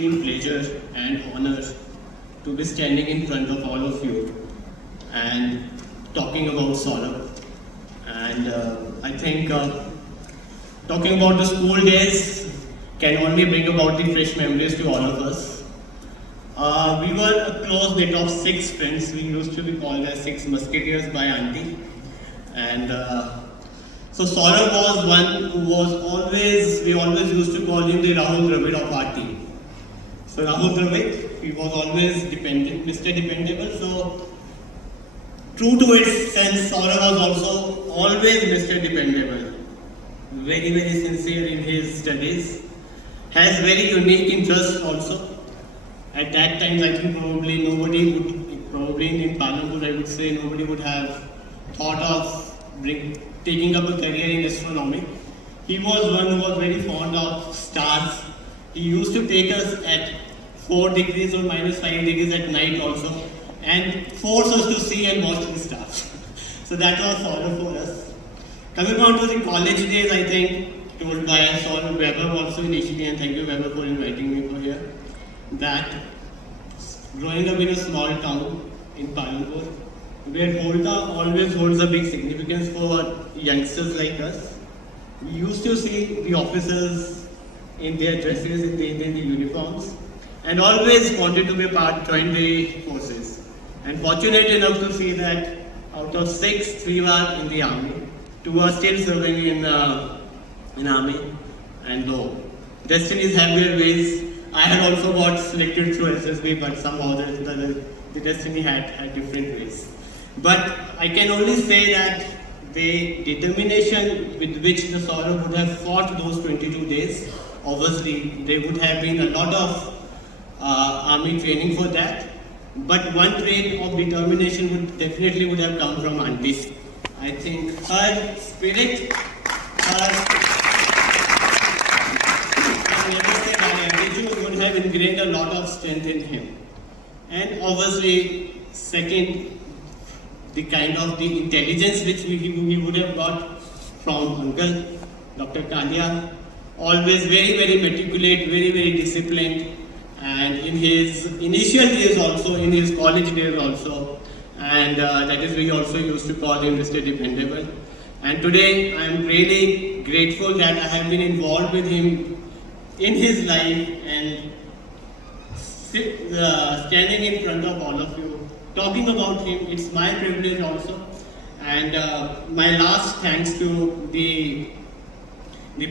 Pleasure and honor to be standing in front of all of you and talking about Saurabh. And I think talking about the school days can only bring about the fresh memories to all of us. We were a close knit of 6 friends. We used to be called as 6 musketeers by auntie. And so Saurabh was one who was we always used to call him the Rahul Dravid of our team. So Rahul Dravid, he was always dependent, Mr. Dependable. So true to its sense, Saurabh was also always Mr. Dependable. Very, very sincere in his studies. Has very unique interests also. At that time, I think probably in Palanpur, I would say nobody would have thought of taking up a career in astronomy. He was one who was very fond of stars. He used to take us at 4 degrees or minus 5 degrees at night also and force us to see and watch the stars. So that was Saurabh for us. Coming on to the college days, I think, told by Saurabh Weber also initially, and thank you Weber for inviting me for here, that growing up in a small town in Palanpur, where Volta always holds a big significance for youngsters like us, we used to see the officers in their dresses, in the uniforms, and always wanted to be join the forces. And fortunate enough to see that out of 6, 3 were in the army, 2 are still serving in army. And though destinies have their ways, I had also got selected through SSB, but somehow the destiny had different ways. But I can only say that the determination with which the Saurabh would have fought those 22 days, obviously there would have been a lot of army training for that. But one trait of determination would have come from auntie. I think her spirit, her attitude would have ingrained a lot of strength in him. And obviously, second, the kind of the intelligence which we would have got from uncle, Dr. Kalia, always very, very meticulous, very, very disciplined, and in his initial days also, in his college days also, and that is we also used to call him Mr. Dependable. And today I am really grateful that I have been involved with him in his life and standing in front of all of you, talking about him. It's my privilege also, and my last thanks to the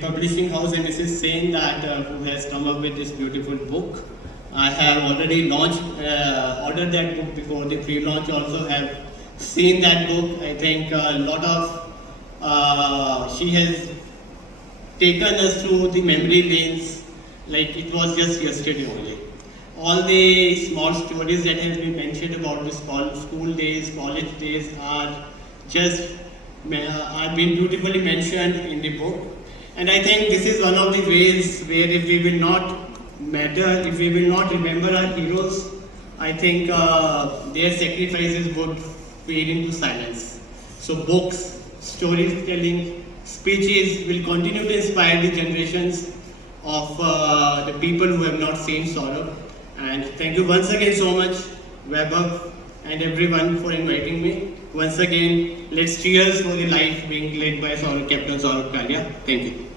publishing house and Mrs. Sen that who has come up with this beautiful book. I have already ordered that book before the pre-launch. Also have seen that book. I think a lot of she has taken us through the memory lanes like it was just yesterday only. All the small stories that have been mentioned about the school days, college days are been beautifully mentioned in the book. And I think this is one of the ways where if we will not if we will not remember our heroes, I think their sacrifices would fade into silence. So books, storytelling, speeches will continue to inspire the generations of the people who have not seen Saurabh. And thank you once again so much, Weber and everyone for inviting me. Once again, let's cheers for the life being led by Captain Saurabh Kalia. Thank you.